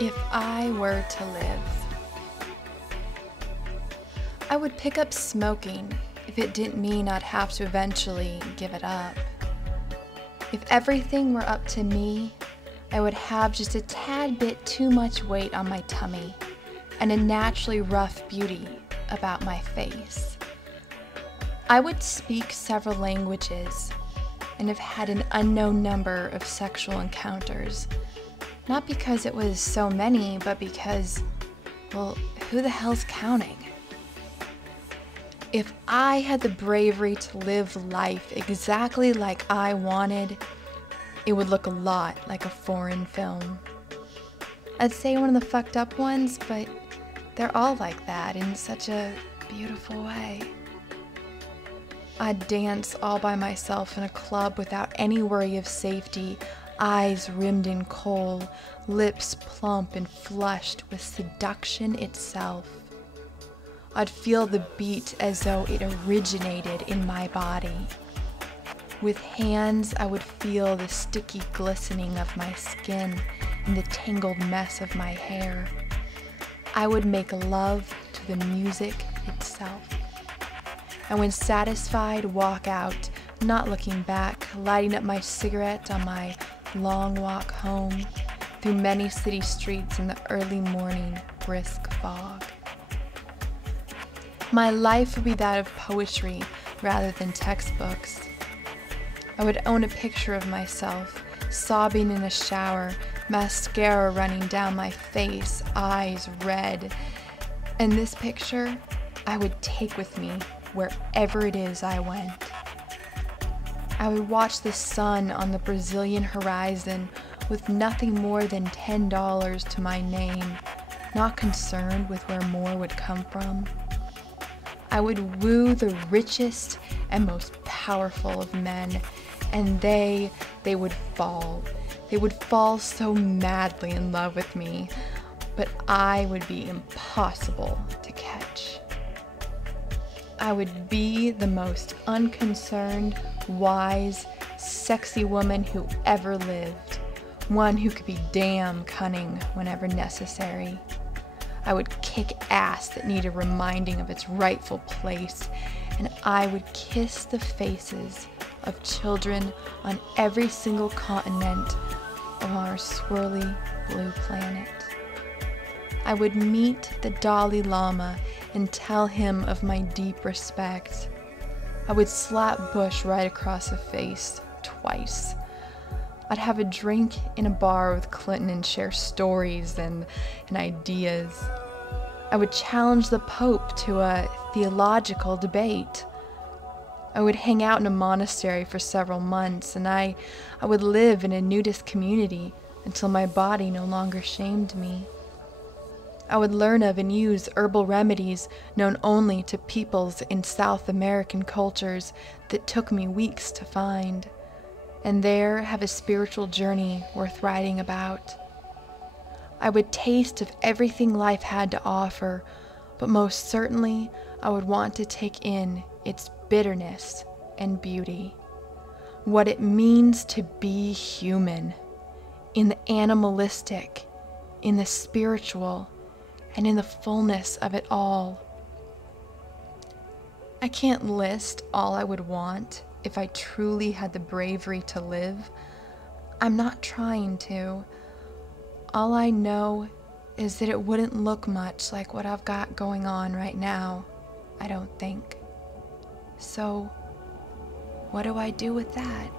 If I were to live, I would pick up smoking if it didn't mean I'd have to eventually give it up. If everything were up to me, I would have just a tad bit too much weight on my tummy and a naturally rough beauty about my face. I would speak several languages and have had an unknown number of sexual encounters. Not because it was so many, but because, well, who the hell's counting? If I had the bravery to live life exactly like I wanted, it would look a lot like a foreign film. I'd say one of the fucked up ones, but they're all like that in such a beautiful way. I'd dance all by myself in a club without any worry of safety, eyes rimmed in kohl, lips plump and flushed with seduction itself. I'd feel the beat as though it originated in my body. With hands, I would feel the sticky glistening of my skin and the tangled mess of my hair. I would make love to the music itself. And when satisfied, walk out, not looking back, lighting up my cigarette on my long walk home through many city streets in the early morning brisk fog. My life would be that of poetry rather than textbooks. I would own a picture of myself, sobbing in a shower, mascara running down my face, eyes red. And this picture I would take with me wherever it is I went. I would watch the sun on the Brazilian horizon with nothing more than $10 to my name, not concerned with where more would come from. I would woo the richest and most powerful of men, and they would fall. They would fall so madly in love with me, but I would be impossible to catch. I would be the most unconcerned, wise, sexy woman who ever lived, one who could be damn cunning whenever necessary. I would kick ass that needed reminding of its rightful place, and I would kiss the faces of children on every single continent of our swirly blue planet. I would meet the Dalai Lama and tell him of my deep respect. I would slap Bush right across the face twice. I'd have a drink in a bar with Clinton and share stories and ideas. I would challenge the Pope to a theological debate. I would hang out in a monastery for several months, and I would live in a nudist community until my body no longer shamed me. I would learn of and use herbal remedies known only to peoples in South American cultures that took me weeks to find, and there have a spiritual journey worth writing about. I would taste of everything life had to offer, but most certainly I would want to take in its bitterness and beauty, what it means to be human, in the animalistic, in the spiritual, and in the fullness of it all. I can't list all I would want if I truly had the bravery to live. I'm not trying to. All I know is that it wouldn't look much like what I've got going on right now, I don't think. So, what do I do with that?